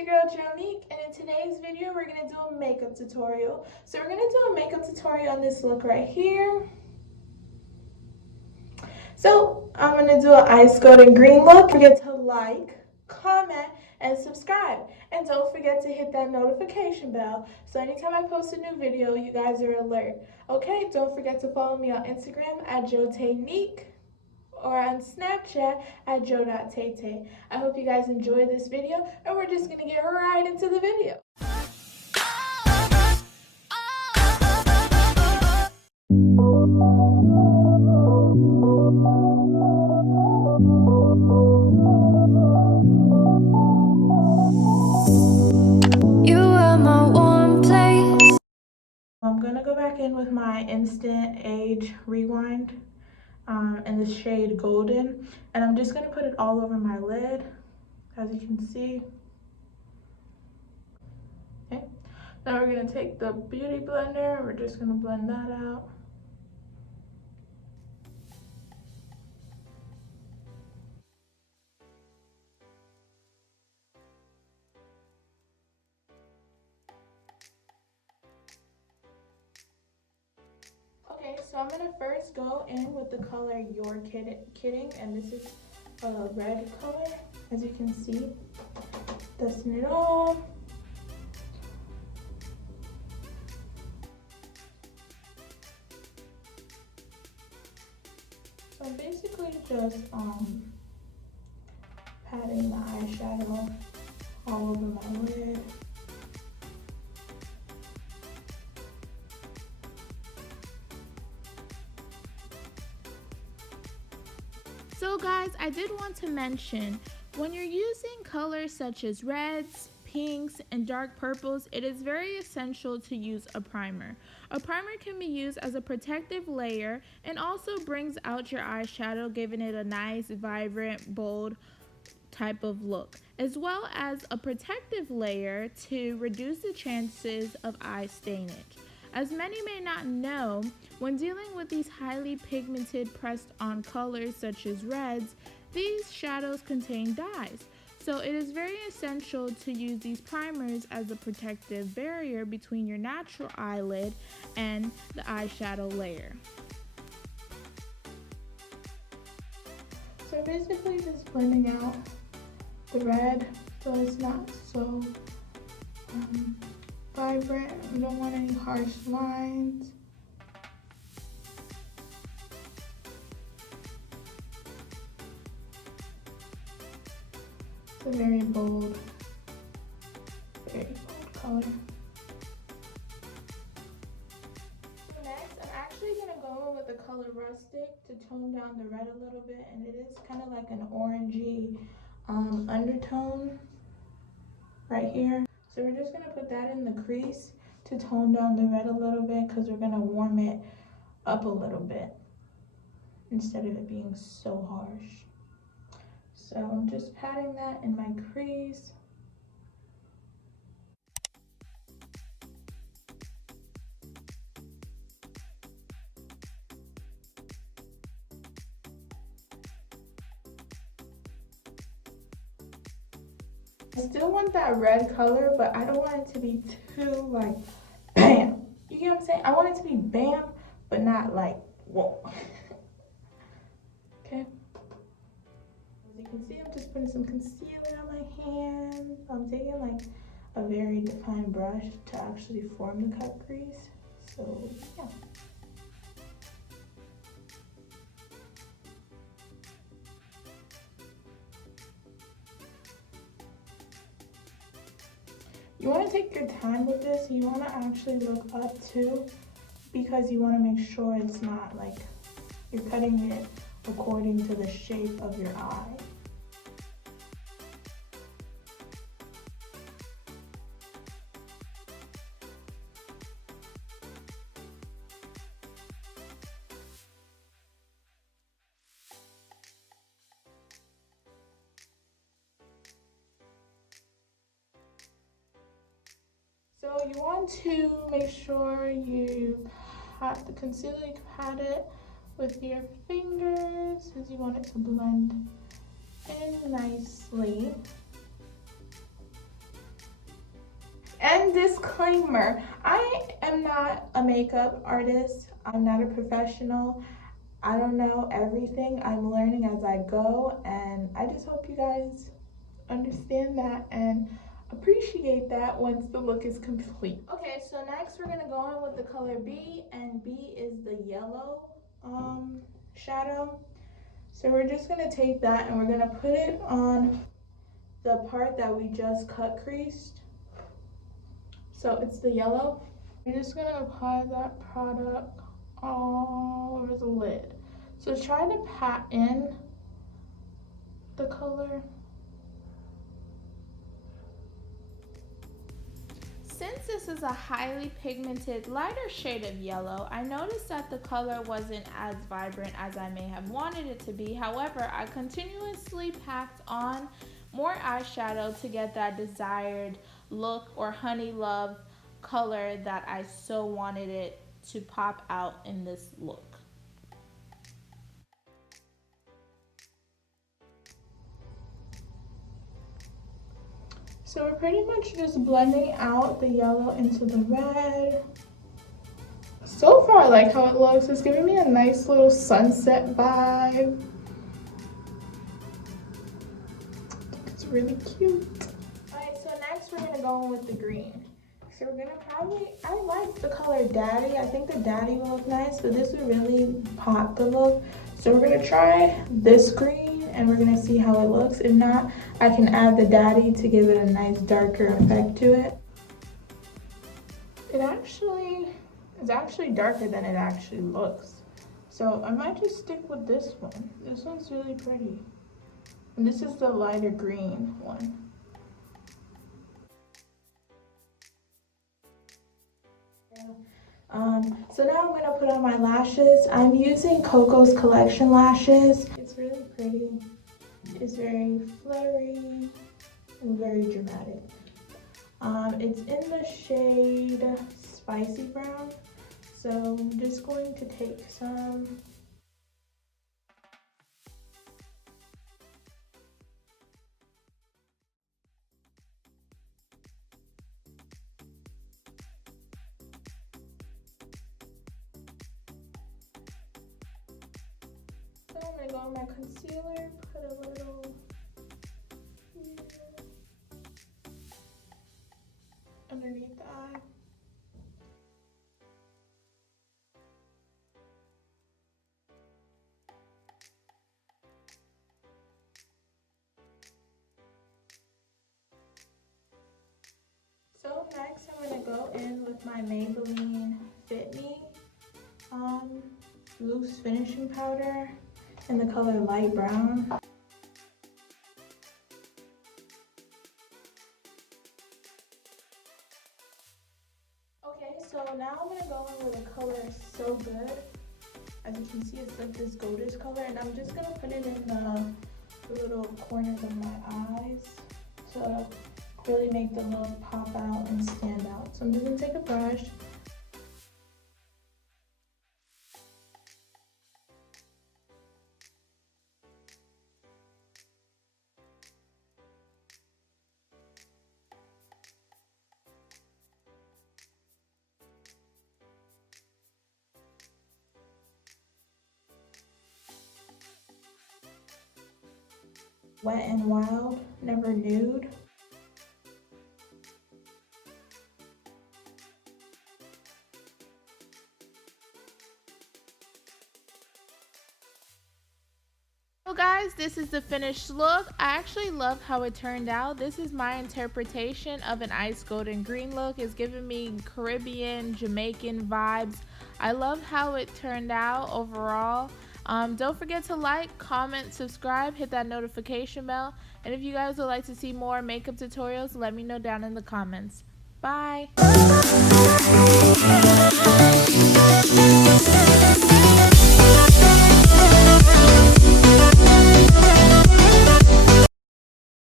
your girl Jonique, and in today's video we're going to do a makeup tutorial. So we're going to do a makeup tutorial on this look right here. So I'm going to do an ice golden green look. Don't forget to like, comment, and subscribe. And don't forget to hit that notification bell so anytime I post a new video you guys are alert. Okay, don't forget to follow me on Instagram at jo.taynique or on Snapchat at jo.taytay. I hope you guys enjoy this video, and we're just gonna get right into the video. You were my warm place. I'm gonna go back in with my Instant Age Rewind in the shade Golden, and I'm just gonna put it all over my lid, as you can see. Okay. Now we're gonna take the beauty blender. We're just gonna blend that out. Okay, so I'm gonna first go in with the color You're Kidding, and this is a red color, as you can see. Dusting it off. So I'm basically just patting the eyeshadow all over my lid. So guys, I did want to mention, when you're using colors such as reds, pinks, and dark purples, it is very essential to use a primer. A primer can be used as a protective layer and also brings out your eyeshadow, giving it a nice, vibrant, bold type of look, as well as a protective layer to reduce the chances of eye stainage. As many may not know, when dealing with these highly pigmented pressed-on colors such as reds, these shadows contain dyes. So it is very essential to use these primers as a protective barrier between your natural eyelid and the eyeshadow layer. So basically just blending out the red so it's not so vibrant. We don't want any harsh lines. It's a very bold color. Next, I'm actually going to go in with the color Rustic to tone down the red a little bit, and it is kind of like an orangey undertone right here. So we're just going to put that in the crease to tone down the red a little bit, because we're going to warm it up a little bit instead of it being so harsh. So I'm just patting that in my crease. I still want that red color, but I don't want it to be too like bam. You get what I'm saying? I want it to be bam, but not like whoa. Okay. As you can see, I'm just putting some concealer on my hand. I'm taking like a very defined brush to actually form the cut crease. So yeah. You want to take your time with this. You want to actually look up too, because you want to make sure it's not like you're cutting it according to the shape of your eye. So you want to make sure you pat the concealer, you can pat it with your fingers, because you want it to blend in nicely. And disclaimer, I am not a makeup artist. I'm not a professional. I don't know everything. I'm learning as I go, and I just hope you guys understand that and appreciate that once the look is complete. Okay, so next we're gonna go in with the color B, and B is the yellow shadow. So we're just gonna take that and we're gonna put it on the part that we just cut creased. So it's the yellow. We're just gonna apply that product all over the lid. So try to pat in the color. Since this is a highly pigmented, lighter shade of yellow, I noticed that the color wasn't as vibrant as I may have wanted it to be. However, I continuously packed on more eyeshadow to get that desired look or honey love color that I so wanted it to pop out in this look. So we're pretty much just blending out the yellow into the red. So far I like how it looks. It's giving me a nice little sunset vibe. It's really cute. Alright, so next we're gonna go in with the green. So we're gonna I like the color Daddy. I think the Daddy will look nice, but this would really pop the look. So we're gonna try this green and we're gonna see how it looks. If not, I can add the Daddy to give it a nice darker effect to it. It's actually darker than it actually looks. So I might just stick with this one. This one's really pretty. And this is the lighter green one. So now I'm gonna put on my lashes. I'm using Coco's Collection lashes. It's really pretty. It's very flirty and very dramatic. It's in the shade Spicy Brown. So I'm just going to take some. So I'm gonna go on my concealer, put a little here, underneath the eye. So next I'm gonna go in with my Maybelline Fit Me loose finishing powder in the color light brown. Okay, so now I'm gonna go in with a color So Good. As you can see, it's like this goldish color, and I'm just gonna put it in the little corners of my eyes to really make the look pop out and stand out. So I'm just gonna take a brush. Wet and Wild, Never Nude. So guys, this is the finished look. I actually love how it turned out. This is my interpretation of an ice golden green look. It's giving me Caribbean, Jamaican vibes. I love how it turned out overall. Don't forget to like, comment, subscribe, hit that notification bell. And if you guys would like to see more makeup tutorials, let me know down in the comments. Bye!